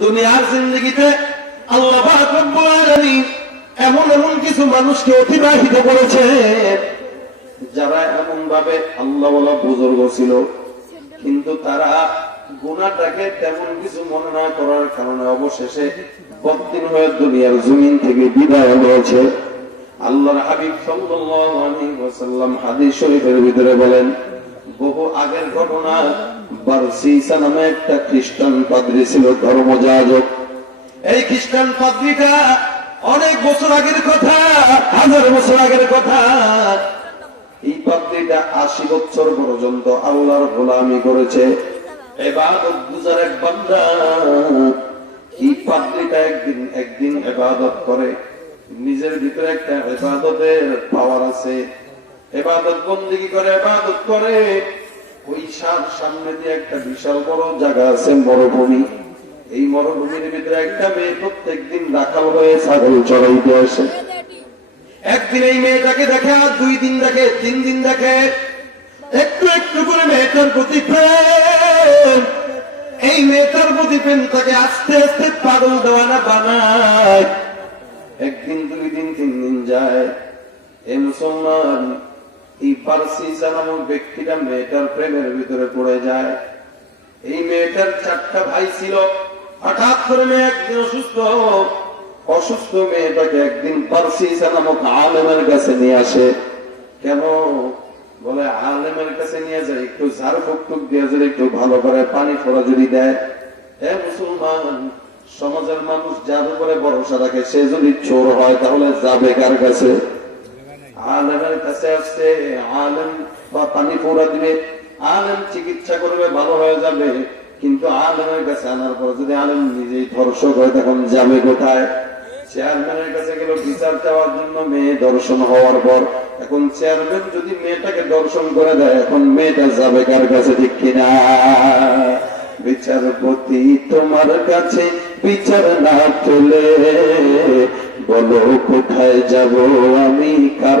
দুনিয়ার জিন্দগিতে আল্লাহ এমন এমন কিছু মানুষকে অতিবাহিত করেছে, যারা এমন ভাবে আল্লাহ বুজুর্গ ছিল। কিন্তু তারা গুণাটাকে তেমন কিছু মনে না করার কারণে অবশেষে বদিন হয়ে দুনিয়ার জমিন থেকে বিদায় হয়েছে। আল্লাহর হাবিব ওয়াসাল্লাম হাদিস শরীফের ভিতরে বলেন, বহু আগের ঘটনা খ্রিস্টান এই খ্রিস্টান বছর আগের কথা আশি পর্যন্ত আল্লাহর গোলামি করেছে। এবাদত গুজার এক বান্দা, এই পাদ্রীটা একদিন একদিন এবাদত করে। নিজের ভিতরে একটা এবাদতের পাওয়ার আছে। এবাদত বন্দিগি করে, এবাদত করে। ওই সার সামনে দিয়ে একটা বিশাল বড় জায়গা আছে মরুভূমি, এই মরুভূমির ভিতরে একটা মেয়ে প্রত্যেক দিন রাখাল হয়ে ছাগল চড়াইতে আসে। একদিন এই মেয়েটাকে দেখে, আর দুই দিন দেখে, তিন দিন দেখে, একটু একটু করে মেয়েটার প্রতি এই মেয়েটার প্রতি প্রেম তাকে আস্তে আস্তে পাগল দেওয়ানা বানায়। একদিন, দুই দিন, তিন দিন যায়। এ মুসলমান এই ব্যক্তিটা মেয়েটার প্রেমের ভিতরে পড়ে যায়। এই মেয়েটার চারটা ভাই ছিল। হঠাৎ করে মেয়ে একদিন অসুস্থ। অসুস্থ মেয়েটাকে একদিন নামক আলেমের কাছে নিয়ে আসে। কেন? বলে, আলেমের কাছে নিয়ে যায় একটু ঝাড় ফুক টুক দিয়ে যদি একটু ভালো করে পানি ফোড়া যদি দেয়। এ মুসলমান, সমাজের মানুষ যার উপরে ভরসা রাখে, সে যদি চোর হয়, তাহলে যাবে কার কাছে? আলেমের কাছে আসছে আলেম বা পানি পৌঁড়া দিবে, আলেম চিকিৎসা করবে, ভালো হয়ে যাবে। কিন্তু আলেমের কাছে আনার পর যদি আলেম নিজেই ধর্ষক হয়, তখন যাবে কোথায়? চেয়ারম্যানের কাছে গেল বিচার চাওয়ার জন্য মেয়ে দর্শন হওয়ার পর। এখন চেয়ারম্যান যদি মেয়েটাকে দর্শন করে দেয়, এখন মেয়েটা যাবে কার কাছে ঠিক কিনা? বিচারপতি তোমার কাছে বিচার না পেলে বলো, কোথায় যাব আমি? কার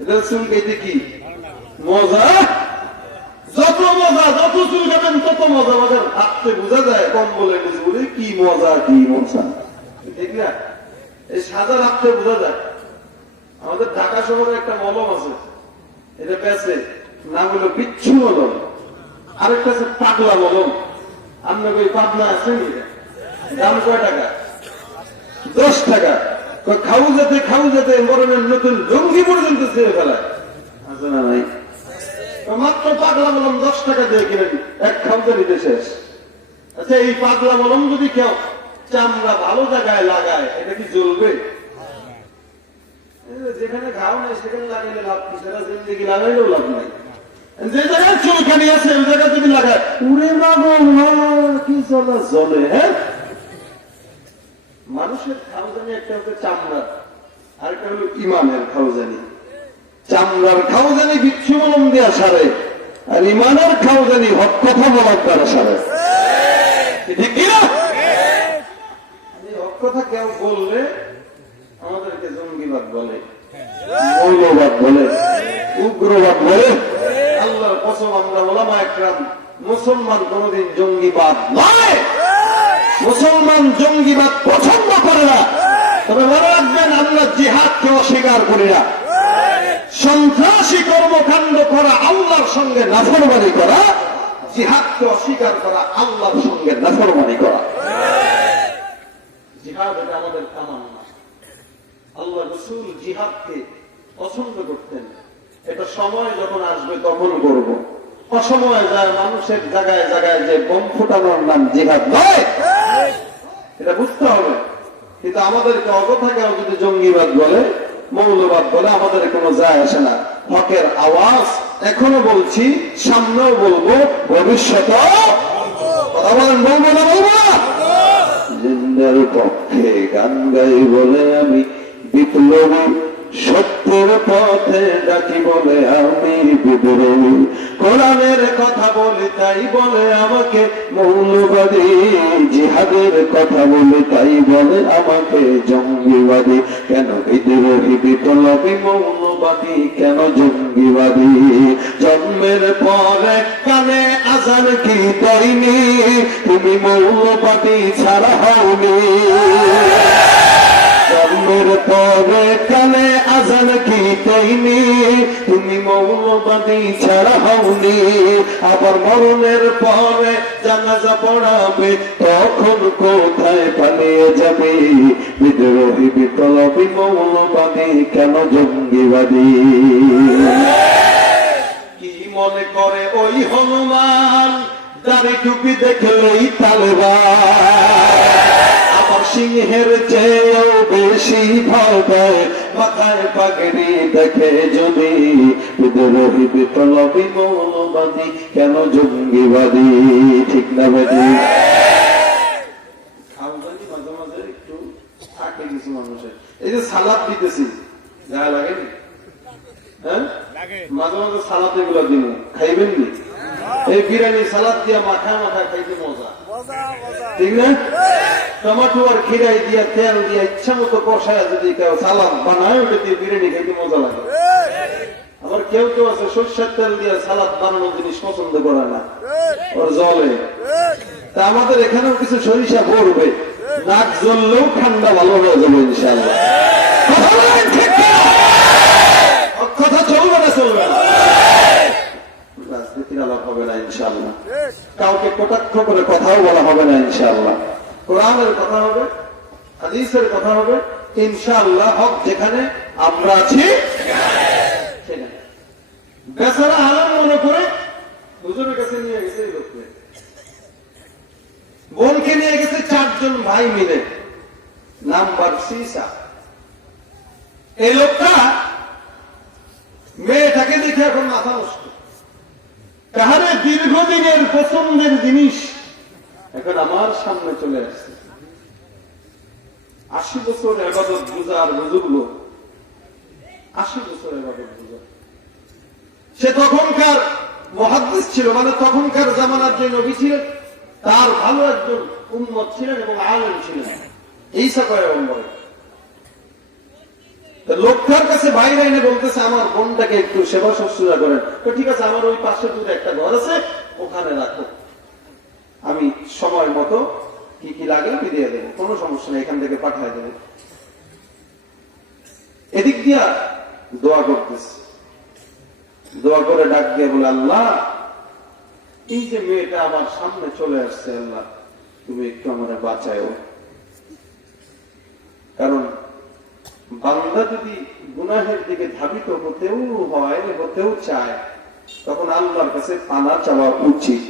এটা চুলকাইতে কি মজা? যত মজা, যত চুলকাবেন তত মজা। মজা হাঁটতে বোঝা যায় কম বলে বলে কি মজা কি মজা। ঠিক না? এই সাজা রাখতে বোঝা যায়। আমাদের ঢাকা শহরে একটা মলম আছে। এটা পেছে নাম হলো বিচ্ছু মলম। আরেকটা আছে পাগলা মলম। আপনার ওই পাবনা আছে দাম কয় টাকা? দশ টাকা। কয় খাউ যেতে খাউ যেতে মরণের নতুন জঙ্গি পর্যন্ত চেয়ে ফেলায়। আছে না নাই মাত্র পাগলা মলম দশ টাকা দিয়ে কিনেন এক খামজানিতে শেষ। আচ্ছা এই পাগলা মলম যদি কেউ চামড়া ভালো জায়গায় লাগায় এটা কি জ্বলবে? যেখানে ঘাও নেই সেখানে লাগাইলে লাভ কি? সেটা জিন্দিগি লাগাইলেও লাভ নাই। যে জায়গায় চুলখানি আছে ওই জায়গায় যদি লাগায় উড়ে মাগো কি চলা জ্বলে হ্যাঁ? মানুষের খাওজানি একটা হচ্ছে চামড়ার আর একটা হলো ইমানের খাওজানি চামড়ার খাওজানি বিচ্ছু দেয়া সারে, আর ইমানের খাওজানি হক কথা বলার দ্বারা সারে। আমাদেরকে জঙ্গিবাদ বলে উগ্রবাদ বলে। মুসলমান কোনদিন জঙ্গিবাদ নয়। মুসলমান জঙ্গিবাদ পছন্দ করে না। তবে মনে রাখবেন আমরা জিহাদকে অস্বীকার করি না। সন্ত্রাসী কর্মকাণ্ড করা আল্লাহর সঙ্গে নাফরমানি করা, জিহাদকে অস্বীকার করা আল্লাহর সঙ্গে নাফরমানি করা। জিহাদ এটা আমাদের তামান্না। আল্লাহ রসুল জিহাদকে পছন্দ করতেন। এটা সময় যখন আসবে, তখন করব। অসময় যায় মানুষের জায়গায় জায়গায় যে বোম ফুটানোর নাম জিহাদ নয়। এটা বুঝতে হবে। কিন্তু আমাদেরকে অগথা কেউ যদি জঙ্গিবাদ বলে, মৌলবাদ বলে, আমাদের কোনো যায় আসে না। হকের আওয়াজ এখনও বলছি, সামনেও বলব ভবিষ্যত কথা বলেন, বলব পক্ষে গান গাই বলে আমি বিপ্লবী সত্যের পথে ডাকি বলে আমি বিদ্রোহী কোরআনের কথা বলে তাই বলে আমাকে মৌলবাদী। জিহাদের কথা বলে তাই বলে আমাকে জঙ্গিবাদী। কেন বিদ্রোহী বিপ্লবী মৌলবাদী, কেন জঙ্গিবাদী? জন্মের পর এক কানে আজান কি দেয়নি তুমি মৌলবাদী ছাড়া হওনি। জন্মের পরে আজান কি দেয়নি তুমি মৌলবাদী ছাড়া হওনি। আবার মরণের পরে জানাজা পড়াবে, তখন কোথায় পালিয়ে যাবে? বিদ্রোহী বিপ্লবী মৌলবাদী কেন জঙ্গিবাদী? কি মনে করে ওই হনুমান? দাড়ি টুপি দেখলেই আমার সিংহের চেয়েও বেশি ভয় পায়। মাথায় পাগড়ি দেখে যদি বিদ্রোহী বিপ্লবী মৌলবাদী কেন জঙ্গিবাদী? ঠিক না বাদী মাঝে মাঝে একটু থাকে কিছু মানুষের। এই যে সালাদ দিতেছি গায়ে লাগেনি হ্যাঁ? মাঝে মাঝে সালাদ এগুলো দিব খাইবেন নি? এই বিরিয়ানি সালাদ দিয়া মাখা মাখা খাইতে মজা। ঠিক না আর খিরাই দিয়া তেল দিয়া ইচ্ছা মতো কষায় যদি কেউ বানায় ওটা দিয়ে বিরিয়ানি খাইতে মজা লাগে আবার কেউ কেউ আছে তেল সালাদ বানানোর জিনিস পছন্দ করে না ওর জলে তা আমাদের এখানেও কিছু সরিষা পড়বে নাক জ্বললেও ঠান্ডা ভালো হয়ে যাবে ইনশাল্লাহ? কথা চলবে না চলবে না রাজনীতির হবে না ইনশাল্লাহ কাউকে কটাক্ষ করে কথাও বলা হবে না ইনশাল্লাহ কোরআনের কথা হবে, হাদিসের কথা হবে, ইনশাআল্লাহ হক যেখানে আমরা আছি। বেচারা আলাম মনে করে হুজুরের কাছে নিয়ে গেছে এই লোককে। বোনকে নিয়ে গেছে চারজন ভাই মিলে। নাম্বার সিসা এই লোকটা মেয়েটাকে দেখে এখন মাথা নষ্ট তাহলে দীর্ঘদিনের পছন্দের জিনিস এখন আমার সামনে চলে আসছে আশি বছর এবাদত বুঝার বুঝুক আশি বছর এবাদত বুঝা সে তখনকার মহাদ্দিস ছিল মানে তখনকার জামানার যে নবী ছিলেন, তার ভালো একজন উন্মত ছিলেন এবং আলেম ছিলেন। বলে তো লোকটার কাছে বাইরে এনে বলতেছে, আমার বোনটাকে একটু সেবা শুশ্রূষা করেন। তো ঠিক আছে, আমার ওই পাশে দূরে একটা ঘর আছে, ওখানে রাখো। আমি সময় মতো কি কি লাগে আমি দিয়ে দেবো, কোনো সমস্যা নেই, এখান থেকে পাঠিয়ে দেবো। এদিক দিয়া দোয়া করতেছে। দোয়া করে ডাক দিয়ে বলে, আল্লাহ এই যে মেয়েটা আমার সামনে চলে আসছে, আল্লাহ, তুমি একটু আমার কারণ বান্দা যদি গুনাহের দিকে ধাবিত হতেও হয়, হতেও চায়, তখন আল্লাহর কাছে পানা চাওয়া উচিত।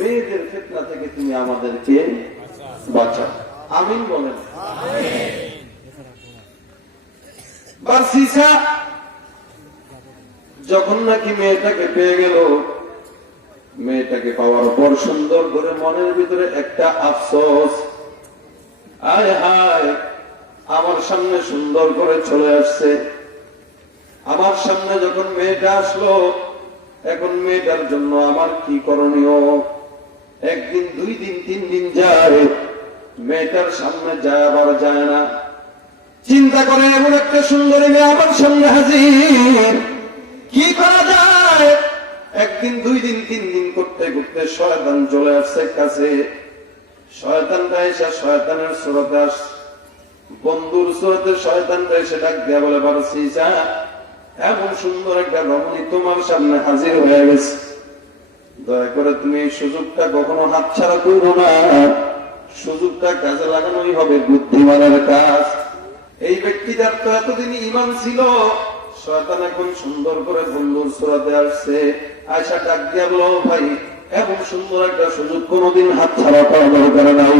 মেয়েদের থেকে তুমি আমাদেরকে বাঁচাও। আমিন বলেন। যখন নাকি মেয়েটাকে পেয়ে গেল, মেয়েটাকে পাওয়ার পর সুন্দর করে মনের ভিতরে একটা আফসোস আয় হায়, আমার সামনে সুন্দর করে চলে আসছে। আমার সামনে যখন মেয়েটা আসলো, এখন মেয়েটার জন্য আমার কি করণীয়? একদিন, দুই দিন, তিন দিন যায়, মেয়েটার সামনে যায় আবার যায় না। চিন্তা করে এমন একটা সুন্দরী মেয়ে আমার সামনে হাজির। কি করা যায়? একদিন, দুই দিন, তিন দিন করতে করতে শয়তান চলে আসছে কাছে। শয়তানটা এসে শয়তানের স্রোতে আস বন্ধুর স্রোতে শয়তানটা এসে ডাক দেয়া বলে পারছি যা এমন সুন্দর একটা রমণী তোমার সামনে হাজির হয়ে গেছে। দয়া করে তুমি এই সুযোগটা কখনো হাতছাড়া করো না। সুযোগটা কাজে লাগানোই হবে বুদ্ধিমানের কাজ। এই ব্যক্তিটার তো এতদিন ইমান ছিল। শয়তান এখন সুন্দর করে বন্ধুর সুরাতে আসছে। আয়সা ডাক দিয়া বলো ভাই, এমন সুন্দর একটা সুযোগ কোনোদিন হাত ছাড়া করা দরকার নাই।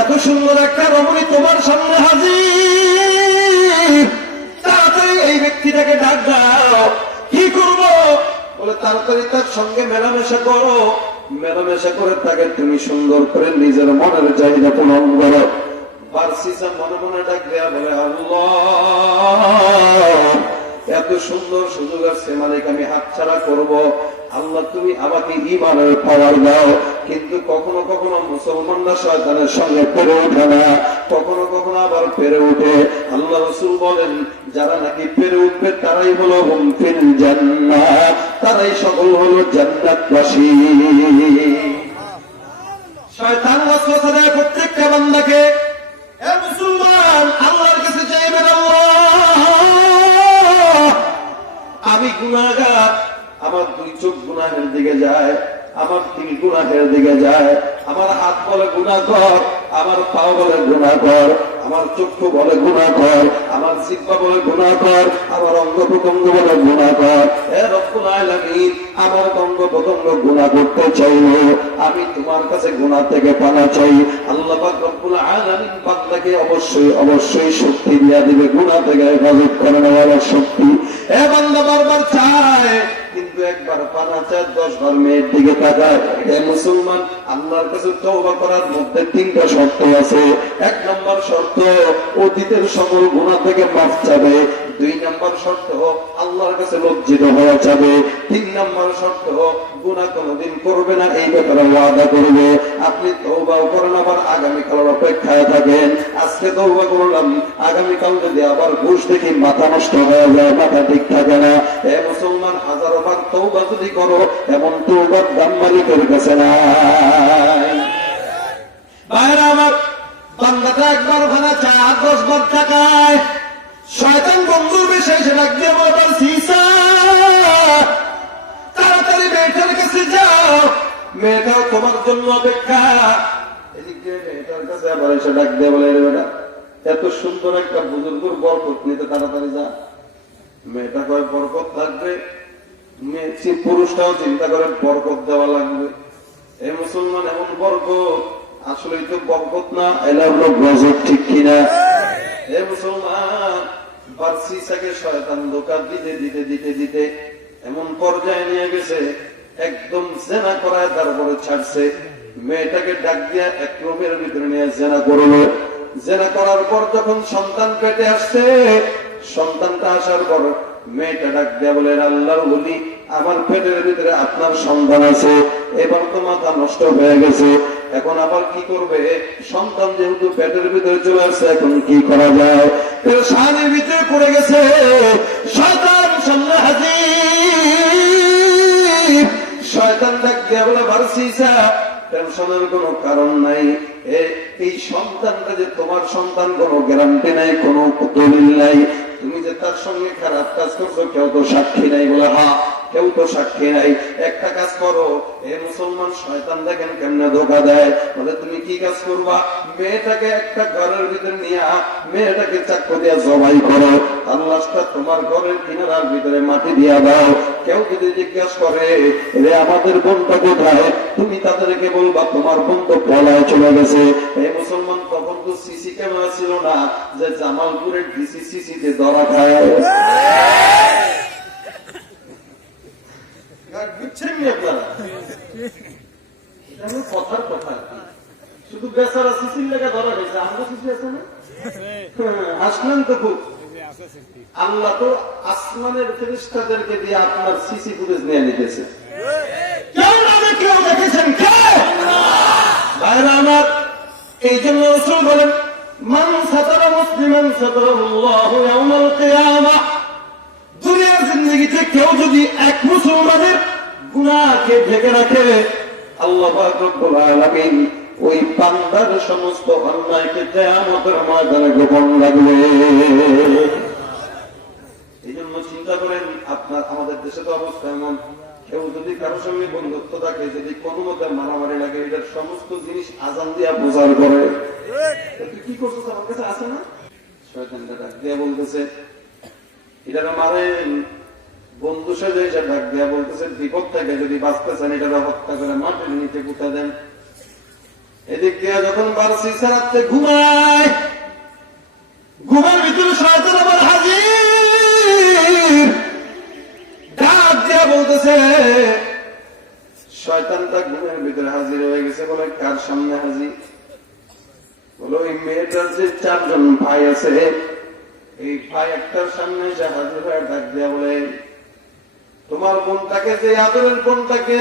এত সুন্দর একটা রমণী তোমার সামনে হাজির। তাড়াতাড়ি এই ব্যক্তিটাকে ডাক দাও। কি করব? বলে, তাড়াতাড়ি তার সঙ্গে মেলামেশা করো। মেলামেশা করে তাকে তুমি সুন্দর করে নিজের মনের চাহিদা পূরণ করো। বার্সিসা মনে মনে ডাক বলে এত সুন্দর সুযোগ মালিক আমি হাতছাড়া করব। আল্লাহ তুমি আমাকে ইমানের পাওয়ার দাও কিন্তু কখনো কখনো মুসলমানরা শয়তানের সঙ্গে পেরে ওঠে না কখনো কখনো আবার পেরে উঠে আল্লাহ রসুল বলেন যারা নাকি পেরে উঠবে তারাই হলো হুমফিল জান্নাত তারাই সকল হলো জান্নাতবাসী। শয়তান প্রত্যেকটা বান্দাকে আমি গুনাহগার, আমার দুই চোখ গুনাহের দিকে যায়, আমার তিল গুনাহের দিকে যায়, আমার হাত বলে গুনাহ কর, আমার পাও বলে গুনাহ কর, আমার চক্ষু বলে কর, আমার জিহ্বা বলে গুনাহ কর, আমার অঙ্গ প্রত্যঙ্গ বলে গুনাহ কর। আমার অঙ্গ প্রত্যঙ্গ গুনাহ করতে চাইলে আমি তোমার কাছে গুনাহ থেকে পানা চাই। আল্লাহ আলামিন অবশ্যই অবশ্যই শক্তি দিয়া দিবে। গুনাহ থেকে হেফাজত করে নেওয়ার শক্তি। এ বারবার চায় অতীতের সকল গুণা থেকে দুই নম্বর শর্ত, আল্লাহর কাছে লজ্জিত হওয়া যাবে তিন নম্বর শর্ত গুণা কোনোদিন করবে না, এই ব্যাপারে ওয়াদা করবে। আপনি তৌবাও করেন, আবার আগামীকাল অপেক্ষায় থাকেন। আজকে তৌবা করলাম, আগামীকাল যদি আবার ঘুষ দেখি, মাথা নষ্ট হয়ে যায়, মাথা ঠিক থাকে না। এ মুসলমান, হাজারো বার তৌবা যদি করো, এমন তৌবার দাম মালিকের কাছে নাই। বাইরে আমার বান্দাটা একবার দশ বার টাকায় শয়তান বন্ধুর বেশে এসে ডাক দিয়ে বলে পারছি তাড়াতাড়ি মেয়েটার কাছে যাও। মেয়েটাও তোমার জন্য অপেক্ষা। মেয়েটার কাছে এত সুন্দর একটা বুজুর্গর বরকত নিতে তাড়াতাড়ি যা। মেয়েটা কয়, বরকত থাকবে সে পুরুষটাও চিন্তা করে বরকত দেওয়া লাগবে। এই মুসলমান এমন বরকত? আসলে তো বরকত না? এলা গজব ঠিক কিনা? এ মুসলমান শয়তান দিতে দিতে দিতে দিতে এমন পর্যায়ে নিয়ে গেছে, একদম জেনা করায় তারপরে ছাড়ছে। মেয়েটাকে ডাক দিয়া এক রুমের ভিতরে নিয়ে জেনা করল। জেনা করার পর যখন সন্তান পেটে আসছে, সন্তানটা আসার পর মেয়েটা ডাক দেয়া বলে বলি, আমার পেটের ভিতরে আপনার আছে, এবার তো মাথা নষ্ট হয়ে গেছে, এখন আবার কি করবে? সন্তান যেহেতু পেটের ভিতরে চলে আসছে, এখন কি করা যায়? ভিতরে পড়ে গেছে, শয়তান ডাক দেয়া বলে টেনশনের কোন কারণ নাই। এই সন্তানটা যে তোমার সন্তান, কোনো গ্যারান্টি নাই, কোনো দলিল নাই। তুমি যে তার সঙ্গে খারাপ কাজ করছ কেউ তো সাক্ষী নাই বলে হা কেউ তো সাক্ষী নাই। একটা কাজ করো, এ মুসলমান শয়তান দেখেন কেমনে ধোকা দেয়? বলে, তুমি কি কাজ করবা? মেয়েটাকে একটা ঘরের ভিতরে নিয়ে, মেয়েটাকে চাক্কু দিয়া জবাই করো। তোমার ঘরের কিনারার ভিতরে মাটি দিয়া দাও। কেউ যদি জিজ্ঞাসা করে রে আমাদের বোনটা কোথায়? তুমি তাদেরকে বলবা, তোমার বোন তো পলায় চলে গেছে। এই মুসলমান তখন তো সিসি ক্যামেরা ছিল না, যে জামালপুরের ডিসি সিসিতে ধরা খায়। বুঝছেন নি আপনারা এটা হলো হ্যাঁ, আল্লাহ তো আসমানের ফেরিস্তাদেরকে দিয়ে আপনার সিসি ফুটেজ নিয়ে নিতেছে। কেউ কেউ দেখেছেন কে? ভাইরা আমার এই জন্য বলেন মান সাতারা মুসলিমান সাতারাল্লাহু ইয়াউমাল কিয়ামা। দুনিয়ার জিন্দগিতে কেউ যদি এক মুসলমানের গুনাহকে ঢেকে রাখে, আল্লাহ পাক ওই বান্দার সমস্ত অন্যায়কে কিয়ামতের ময়দানে গোপন রাখবে। এই জন্য চিন্তা করেন, আপনার, আমাদের দেশে তো অবস্থা এমন, কেউ যদি কারও সঙ্গে বন্ধুত্ব থাকে, যদি কোনো মতে মারামারি লাগে এটার সমস্ত জিনিস আজান দিয়া প্রচার করে কি করছিস আমার কাছে আছে না? শয়তানটা ডাক দিয়া বলতেছে এটা মারেন বন্ধু সেজে এসে ডাক দিয়া বলতেছে, বিপদ থেকে যদি বাঁচতে চান হত্যা করে মাটির নিচে পুঁতে দেন। এদিক দিয়ে যখন বারসি সারাতে ঘুমায়। ঘুমের ভিতরে শয়তান আবার হাজির। বলতেছে, শয়তানটা ঘুমের ভিতরে হাজির হয়ে গেছে বলে কার সামনে হাজির? বলো, এই মেয়েটার যে চারজন ভাই আছে এই ভাই একটার সামনে এসে হাজির হয়ে ডাক দেয়া বলে, তোমার বোনটাকে যে আদরের বোনটাকে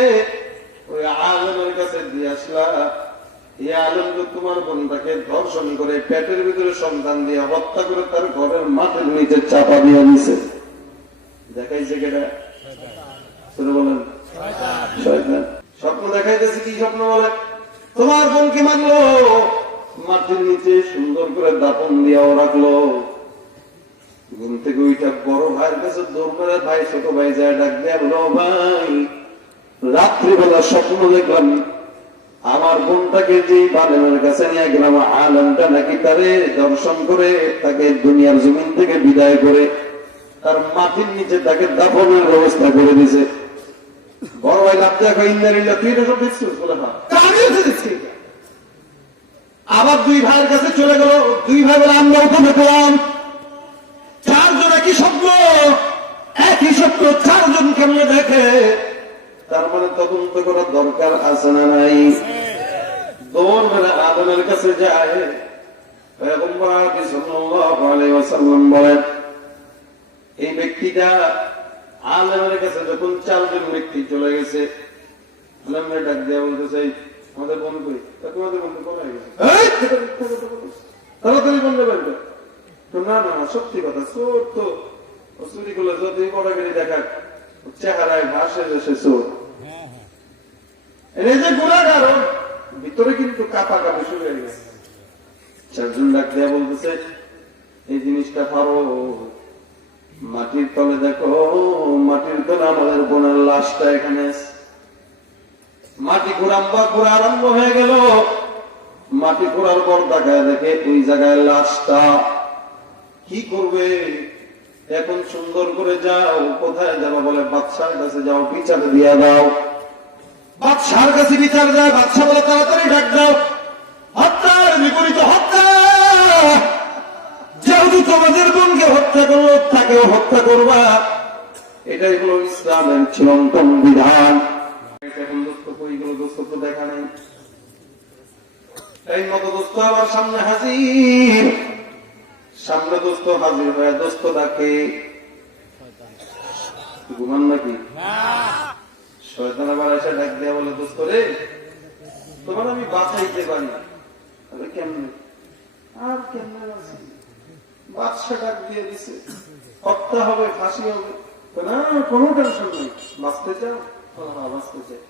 ওই আলমের কাছে দিয়ে আসলা এই আলম তো তোমার বোনটাকে ধর্ষণ করে পেটের ভিতরে সন্তান দিয়ে হত্যা করে তার ঘরের মাটির নিচে চাপা দিয়ে দিছে। দেখাইছে কেটা বলেন স্বপ্ন দেখাইতেছে কি স্বপ্ন বলে? তোমার বোনকে মানলো মাটির নিচে সুন্দর করে দাপন দিয়াও রাখল। ঘুম থেকে ওইটা বড় ভাইয়ের কাছে দৌড় করে, ভাই, ছোট ভাই, যায় ভাই, রাত্রিবেলা স্বপ্ন দেখলাম, আমার বোনটাকে যে বালেমের কাছে নিয়ে গেলাম আলমটা নাকি তারে দর্শন করে, তাকে দুনিয়ার জমিন থেকে বিদায় করে, তার মাটির নিচে তাকে দাফনের ব্যবস্থা করে দিছে বড় ভাই লাভ দেখো তুই এটা সব দেখছিস? বলে না "তা আমিও তো দেখছি। এটা।" আবার দুই ভাইয়ের কাছে চলে গেল, দুই ভাই বলে, আমরা ওখানে পেলাম একই স্বপ্ন একই স্বপ্ন, চারজন কেমনে দেখে? তার মানে তদন্ত করার দরকার আছে না নাই? আদমের কাছে যায়। এই ব্যক্তিটা আলমের কাছে যখন চারজন ব্যক্তি চলে গেছে! তাড়াতাড়ি বন্ধ করবে না না, সত্যি কথা, চোর তো। ও চুরি করলে যতই বড় গেলে দেখাক চেহারায় ভাসে সে চোর। এই যে ভিতরে কিন্তু কাপা শুরু হয়ে গেছে। চারজন বলতেছে, এই জিনিসটা পারো। মাটির তলে দেখো, মাটির তলে আমাদের বোনের লাশটা এখানে মাটি ঘুরাম্বা ঘুরা আরম্ভ হয়ে গেল। মাটি ঘোরার পর তাকায় দেখে ওই জায়গায় লাশটা কি করবে? এখন সুন্দর করে যাও, কোথায় যাব বলে বাদশার কাছে যাও, বিচার দিয়া দাও। বাদশার কাছে বিচার যায় বাদশা বলে, তাড়াতাড়ি ডাক দাও। হত্যার বিপরীত হত্যা! যেহেতু তোমাদের বোনকে হত্যা করল, তাকেও হত্যা করবা। এটাই হলো ইসলামের চিরন্তন বিধান। এখন দেখা নাই। এই মতো দোস্ত আমার সামনে হাজির। সামনে দোস্ত হাজির হয়ে দোস্ত ডাকে। ঘুমান নাকি? শয়তান আবার এসে ডাক দেয়া বলে দোস্ত রে তোমার আমি বাঁচাইতে পারি আরে কেমনে? আর কেমনে বাঁচি বাদশা ডাক দিয়ে দিছে হত্যা হবে ফাঁসি হবে। না কোনো টেনশন নেই। বাঁচতে চাও? বলে, হ্যাঁ বাঁচতে চাই।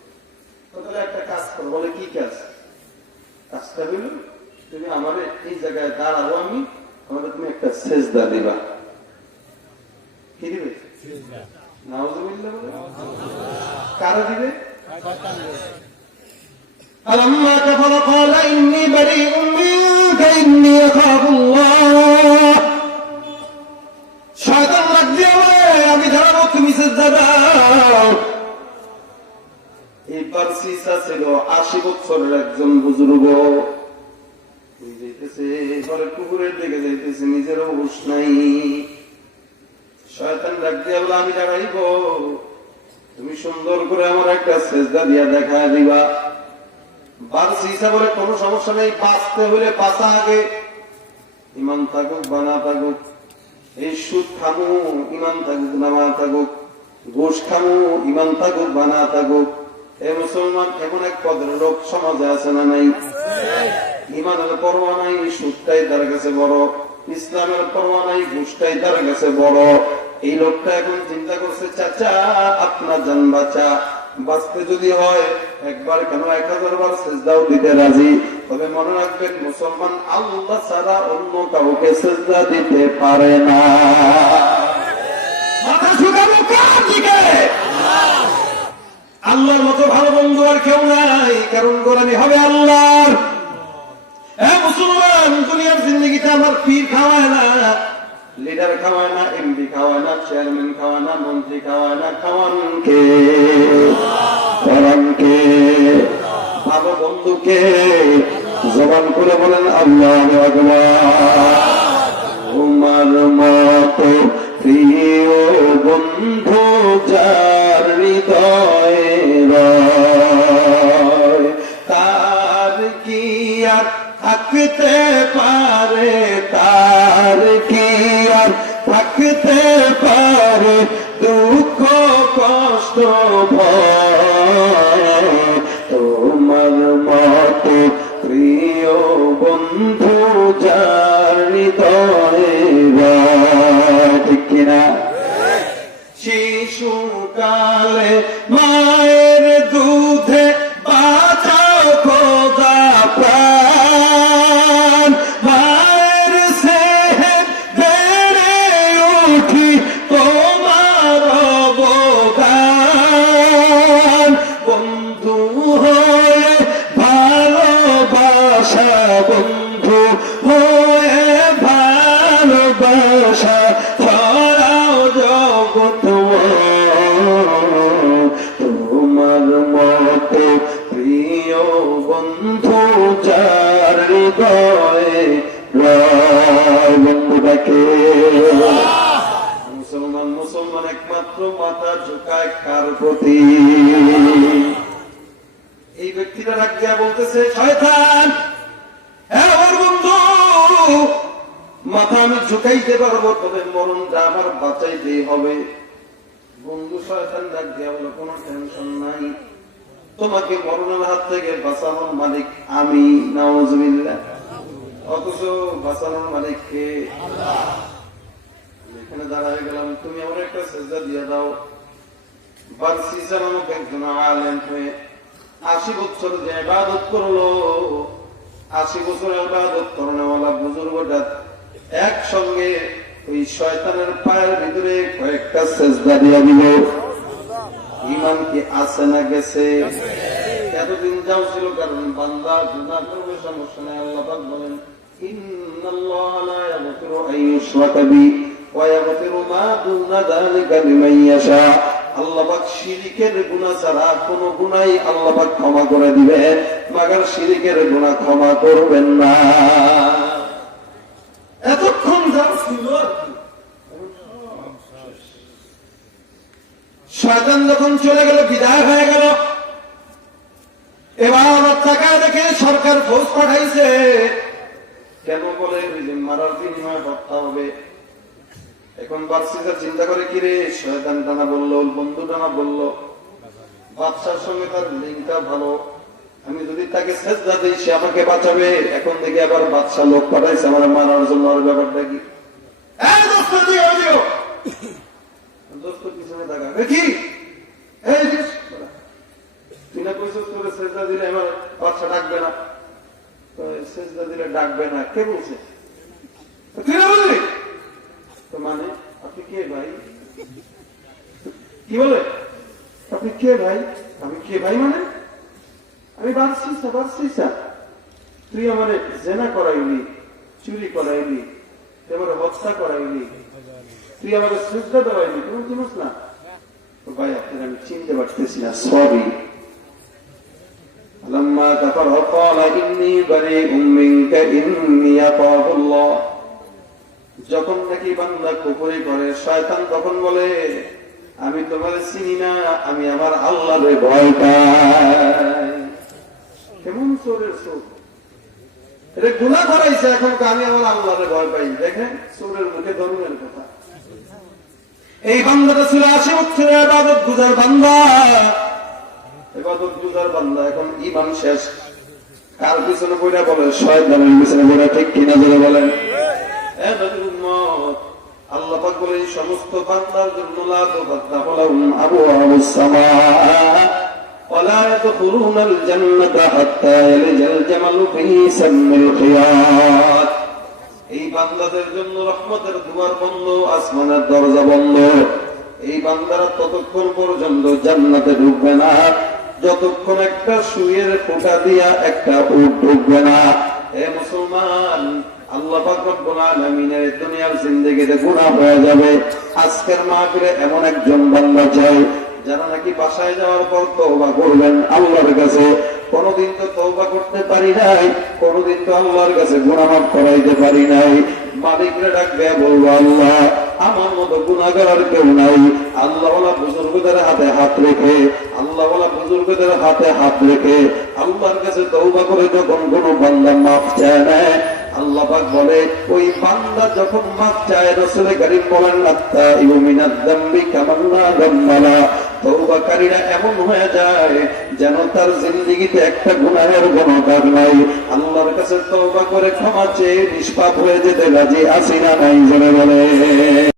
তাহলে একটা কাজ করো বলে কি কাজ? কাজটা হইল তুমি আমার এই জায়গায় দাঁড়াবো আমি আমাকে তুমি একটা সেজদা দিবা কি দিবে নাউজুবিল্লাহ বলে কারা দিবে فلما كفر قال إني بريء منك إني أخاف الله শয়তান রাখ দিয়ে বলে আমি জানাবো তুমি সেজদা দাও এইবার সিসা ছিল আশি বছরের একজন বুজুর্গ ওই যাইতেছে এবারে কুকুরের দিকে যাইতেছে, নিজেরও হুশ নাই। শয়তান ডাক দিয়ে আমি দাঁড়াইব। তুমি সুন্দর করে আমার একটা সেজদা দিয়া দেখা দিবা। বাঁচছি হিসাবে কোনো সমস্যা নেই, বাঁচতে হলে বাঁচা আগে। ইমান থাকুক বা না থাকুক, এই সুদ খামু ইমান থাকুক না না থাকুক, ঘুষ খামু ইমান থাকুক বা না থাকুক, এ মুসলমান এমন এক পদের লোক সমাজে আছে না নাই? ইমানের পরোয়া নাই, সুদটাই তার কাছে বড়। ইসলামের পরোয়া নাই, ঘুষটাই তার কাছে বড়। এই লোকটা এখন চিন্তা করছে, চাচা, আপনার জান বাচ্চা বাঁচতে যদি হয়, একবার কেন এক হাজার বার সেজদাও দিতে রাজি? তবে মনে রাখবেন, মুসলমান আল্লাহ ছাড়া অন্য কাউকে সেজদা দিতে পারে না। আল্লাহর মতো ভালো বন্ধু আর কেউ নাই, কারণ গোলামি হবে আল্লাহর। হ্যাঁ না না খাওয়ায় না চেয়ারম্যান খাওয়ায় না, মন্ত্রী খাওয়ায় না খাওয়ান কে করান কে ভালো বন্ধুকে, জবান করে বলেন, আল্লাহ থাকতে পারে তার কি আর থাকতে পারে? দুঃখ কষ্ট ভয় বন্ধু শয়তান, ডাক দিয়া বলো, কোনো টেনশন নাই। তোমাকে মরণের হাত থেকে বাঁচানোর মালিক আমি, নাউজুবিল্লাহ। অথচ বাঁচানোর মালিককে এখানে দাঁড়ায় গেলাম, তুমি আমার একটা সেজদা দিয়ে দাও। বারসিসা নামক একজন আলেম হয়ে আশি বছর যে ইবাদত করল, আশি বছর ইবাদত করনেওয়ালা বুজুর্গটা একসঙ্গে ওই শয়তানের পায়ের ভিতরে কয়েকটা সেজদা দিয়ে দিল। ইমান কি আছে না গেছে? এতদিন যাও ছিল কারণ বান্দা গুণা করবে, সমস্যা নেই, আল্লাহ পাক বলেন, ইন্নাল্লাহ ক্ষমা করে দিবে মাগার শিরিকের গুনাহ ক্ষমা করবেন না এতক্ষণ যা ছিল আর কি শয়তান যখন চলে গেল, বিদায় হয়ে গেল। এবার টাকা দেখে সরকার ফৌজ পাঠাইছে, কেন বলে মারার বিনিময়ে হত্যা হবে? এখন বাদশিদা চিন্তা করে, কি রে, শয়তান টানা বলল, বন্ধু টানা বলল, বাদশার সঙ্গে তার লিঙ্কটা ভালো। আমি যদি তাকে সেজদা দিই, সে আমাকে বাঁচাবে। এখন দেখি আবার বাদশা লোক পাঠাইছে, আমার মারার জন্য আর ব্যাপারটা কি? তুই না কইছিস তোরে সেজদা দিলে আমার না। কে কে কি কে আমি কে ভাই মানে? আমি বাঁচছি তুই আমার জেনা করাইলি, চুরি করাইলি আমার হত্যা করাইলি। তুই আমাকে শ্রদ্ধা দেওয়াইলি তুমি না তো ভাই আপনার আমি চিনতে পারতেছি না সবই لما كفر قال إني بريء منك إني أخاف الله যখন নাকি বান্দা কুপুরি করে শয়তান তখন বলে আমি তোমার চিনি না আমি আমার আল্লাহরে ভয় পাই কেমন চোরের চোখ এটা গুণা করাইছে এখন তো আমি আমার আল্লাহরে ভয় পাই দেখেন চোরের মুখে ধর্মের কথা এই বান্দাটা ছিল আশি বছরের আবাদত গুজার বান্দা এবাদত গুজার বান্দা এখন ইমান শেষ কার পিছনে বইটা বলে শয়তানের পিছনে বইটা ঠিক কিনা ধরে বলেন এ নবীর উম্মত, আল্লাহ পাক বলে এই সমস্ত বান্দার জন্য লা তুফাত্তাহু লাহুম আবওয়াবুস সামা ولا يدخلون الجنة حتى يلج الجمل في سم الخياط এই বান্দাদের জন্য রহমতের দুয়ার বন্ধ, আসমানের দরজা বন্ধ। এই বান্দারা ততক্ষণ পর্যন্ত জান্নাতে ঢুকবে না। যতক্ষণ একটা সুয়ের ফোঁটা দিয়া একটা উট ঢুকবে না। এ মুসলমান, আল্লাহ আলামিনের দুনিয়ার জিন্দেগিতে গুনাহ হয়ে যাবে। আজকের মাহফিলে এমন একজন বান্দা চাই, যারা নাকি বাসায় যাওয়ার পর তওবা করবেন আল্লাহর কাছে। কোনদিন তো তওবা করতে পারি নাই, কোনদিন তো আল্লাহর কাছে মাফ করাইতে পারি নাই। মালিকরে ডাকবে, বলব, আল্লাহ, আমার মতো আর কেউ নাই। বুজুর্গদের হাতে হাত রেখে বুজুর্গদের হাতে হাত রেখে আল্লাহর কাছে তৌবা করে যখন কোন বান্দা মাফ চায় পাক বলে, ওই বান্দা যখন মাফ চায় রসুলের গাড়ি বলেন আত্মা ইউমিনাদ দাম্বি কামান্না তৌবাকারীরা এমন হয়ে যায় যেন তার জিন্দিগিতে একটা গুনাহের গুণকার নাই। আল্লাহর কাছে তৌবা করে ক্ষমা চেয়ে নিষ্পাপ হয়ে যেতে রাজি আসি না নাই জনে বলে